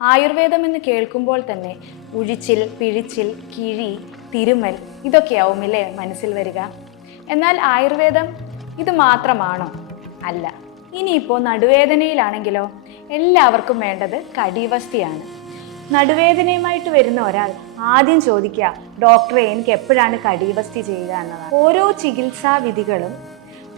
ആയുർവേദം എന്ന് കേൾക്കുമ്പോൾ തന്നെ ഉഴിച്ചിൽ പിഴിച്ചിൽ കിഴി തിരുമൽ ഇതൊക്കെയാവും ഇല്ലേ മനസ്സിൽ വരിക. എന്നാൽ ആയുർവേദം ഇത് മാത്രമാണോ? അല്ല. ഇനിയിപ്പോൾ നടുവേദനയിലാണെങ്കിലോ? എല്ലാവർക്കും വേണ്ടത് കടിവസ്തിയാണ്. നടുവേദനയുമായിട്ട് വരുന്ന ഒരാൾ ആദ്യം ചോദിക്കുക ഡോക്ടറെ എനിക്ക് എപ്പോഴാണ് കടിവസ്തി ചെയ്യുക എന്നതാണ്. ഓരോ ചികിത്സാ വിധികളും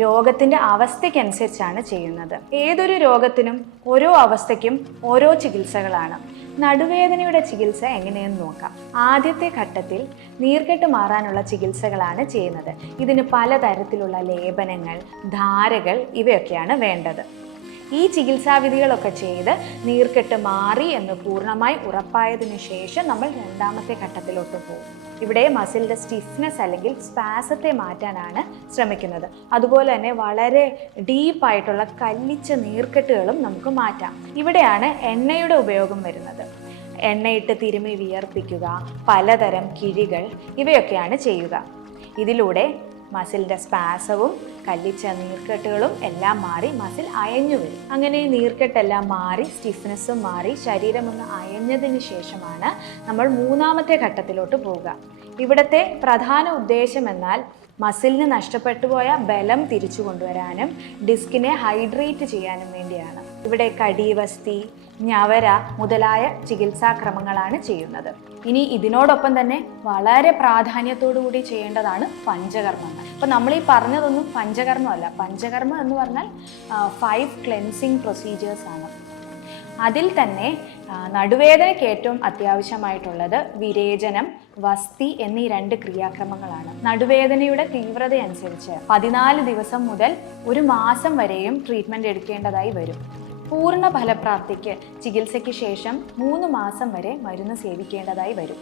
രോഗത്തിന്റെ അവസ്ഥയ്ക്കനുസരിച്ചാണ് ചെയ്യുന്നത്. ഏതൊരു രോഗത്തിനും ഓരോ അവസ്ഥയ്ക്കും ഓരോ ചികിത്സകളാണ്. നടുവേദനയുടെ ചികിത്സ എങ്ങനെയെന്ന് നോക്കാം. ആദ്യത്തെ ഘട്ടത്തിൽ നീർക്കെട്ട് മാറാനുള്ള ചികിത്സകളാണ് ചെയ്യുന്നത്. ഇതിന് പലതരത്തിലുള്ള ലേപനങ്ങൾ ധാരകൾ ഇവയൊക്കെയാണ് വേണ്ടത്. ഈ ചികിത്സാവിധികളൊക്കെ ചെയ്ത് നീർക്കെട്ട് മാറി എന്ന് പൂർണമായി ഉറപ്പായതിനു ശേഷം നമ്മൾ രണ്ടാമത്തെ ഘട്ടത്തിലോട്ട് പോകും. ഇവിടെ മസിലിന്റെ സ്റ്റിഫ്നെസ് അല്ലെങ്കിൽ സ്പാസത്തെ മാറ്റാനാണ് ശ്രമിക്കുന്നത്. അതുപോലെ തന്നെ വളരെ ഡീപ്പായിട്ടുള്ള കല്ലിച്ച നീർക്കെട്ടുകളും നമുക്ക് മാറ്റാം. ഇവിടെയാണ് എണ്ണയുടെ ഉപയോഗം വരുന്നത്. എണ്ണയിട്ട് തിരുമി വിയർപ്പിക്കുക പലതരം കിഴികൾ ഇവയൊക്കെയാണ് ചെയ്യുക. ഇതിലൂടെ മസിലിന്റെ സ്പാസവും കല്ലിച്ച നീർക്കെട്ടുകളും എല്ലാം മാറി മസിൽ അയഞ്ഞു വരും അങ്ങനെ ഈ നീർക്കെട്ടെല്ലാം മാറി സ്റ്റിഫ്നെസ്സും മാറി ശരീരം ഒന്ന് അയഞ്ഞതിന് ശേഷമാണ് നമ്മൾ മൂന്നാമത്തെ ഘട്ടത്തിലോട്ട് പോവുക. ഇവിടുത്തെ പ്രധാന ഉദ്ദേശം എന്നാൽ മസിലിന് നഷ്ടപ്പെട്ടു പോയ ബലം തിരിച്ചു കൊണ്ടുവരാനും ഡിസ്കിനെ ഹൈഡ്രേറ്റ് ചെയ്യാനും വേണ്ടിയാണ്. ഇവിടെ കടിവസ്തി ഞവര മുതലായ ചികിത്സാക്രമങ്ങളാണ് ചെയ്യുന്നത്. ഇനി ഇതിനോടൊപ്പം തന്നെ വളരെ കൂടി ചെയ്യേണ്ടതാണ് പഞ്ചകർമ്മങ്ങൾ. അപ്പോൾ നമ്മൾ ഈ പറഞ്ഞതൊന്നും പഞ്ചകർമ്മമല്ല. പഞ്ചകർമ്മം എന്ന് പറഞ്ഞാൽ ഫൈവ് ക്ലെൻസിങ് പ്രൊസീജിയേഴ്സ് ആണ്. അതിൽ തന്നെ നടുവേദനയ്ക്ക് ഏറ്റവും അത്യാവശ്യമായിട്ടുള്ളത് വിരേചനം വസ്തി എന്നീ രണ്ട് ക്രിയാക്രമങ്ങളാണ്. നടുവേദനയുടെ തീവ്രത അനുസരിച്ച് പതിനാല് ദിവസം മുതൽ ഒരു മാസം വരെയും ട്രീറ്റ്മെന്റ് എടുക്കേണ്ടതായി വരും. പൂർണ ഫലപ്രാപ്തിക്ക് ചികിത്സയ്ക്ക് ശേഷം മൂന്ന് മാസം വരെ മരുന്ന് സേവിക്കേണ്ടതായി വരും.